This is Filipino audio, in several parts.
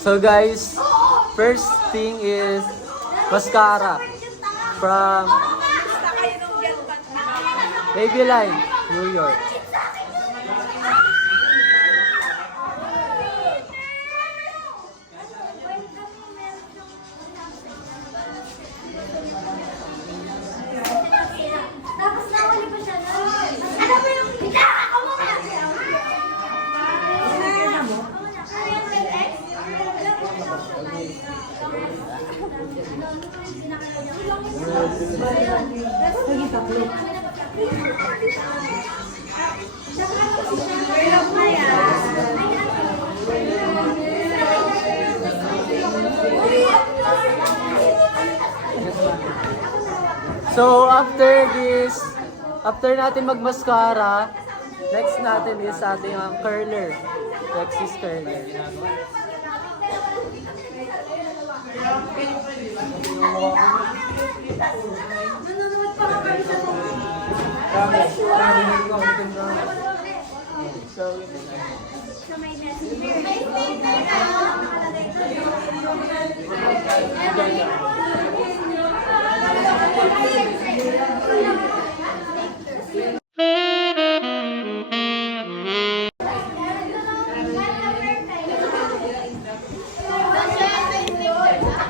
So guys, first thing is mascara from Maybelline, New York. Tapos nawali pa siya na. Ano ba yung... Ako muna! So after this, after natin mag-mascara, next natin is ating ang curler. Lexis curler. Nanonood pa kami sa sa may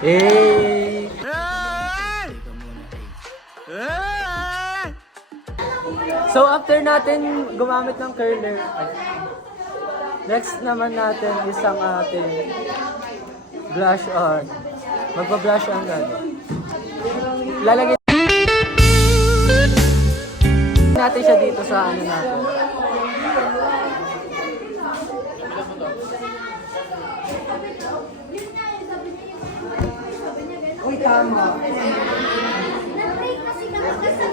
Hey! So after natin gumamit ng curler, next naman natin is ang ating blush on. Magpa-blush on natin. Lalagay natin siya dito sa ano natin. Uy, tama. na-break kasi kami kasi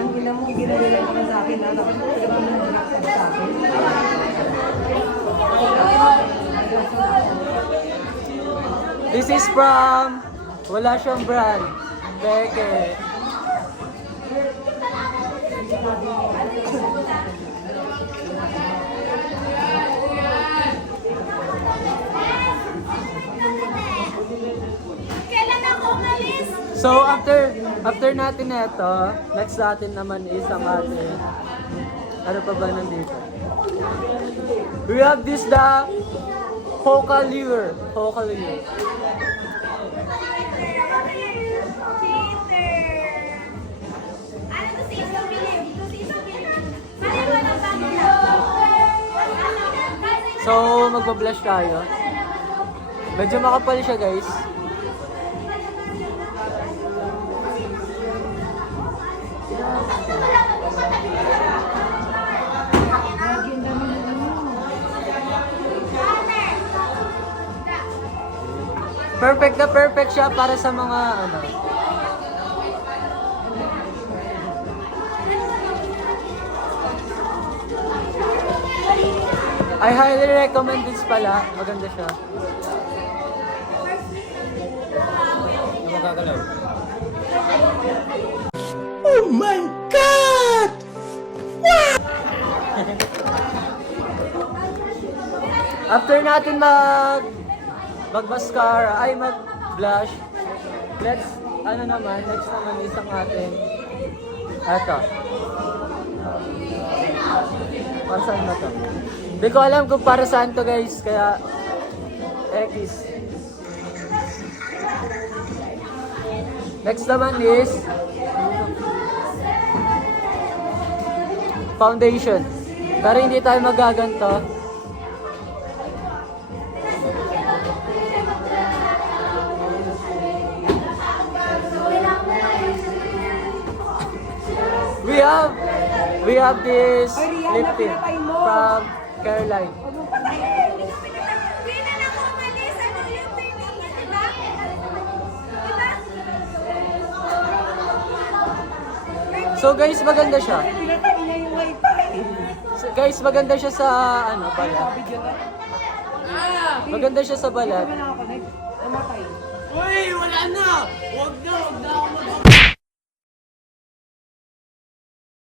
Ang ina mo, ginagawa ka na sa akin, ha? Tapos talaga mo nang black ka sa akin. This is from wala siyang brand. Beke. kailan ako umalis? So after natin ito, next natin naman is ang ating ano pa ba nandito? We have this the Hoka Lure. Hoka Lure. Ano to si Isang Bilib? To si Isang Bilib? Mali mo lang ba nila? So magpa-blush tayo. Medyo makapal siya guys. Perfect na perfect siya para sa mga ano. I highly recommend this pala. Maganda siya. Ano magagalaw? Oh my God! After natin mag-mascara, ay mag-blush, next naman isang atin. Eto. Para saan ba to? Hindi ko alam kung para saan to guys, kaya X. Next naman is foundation. Pero hindi tayo magaganto. We have this lip tint from Caroline. Kailan ako umalis? Ano yung training niya, diba? Diba? So guys, maganda siya. Pinatay niya yung wifi. So, guys, maganda siya sa ano, balat. Maganda siya sa balat. Hindi ba nakakonect? Namatay. Uy, wala na! Huwag na ako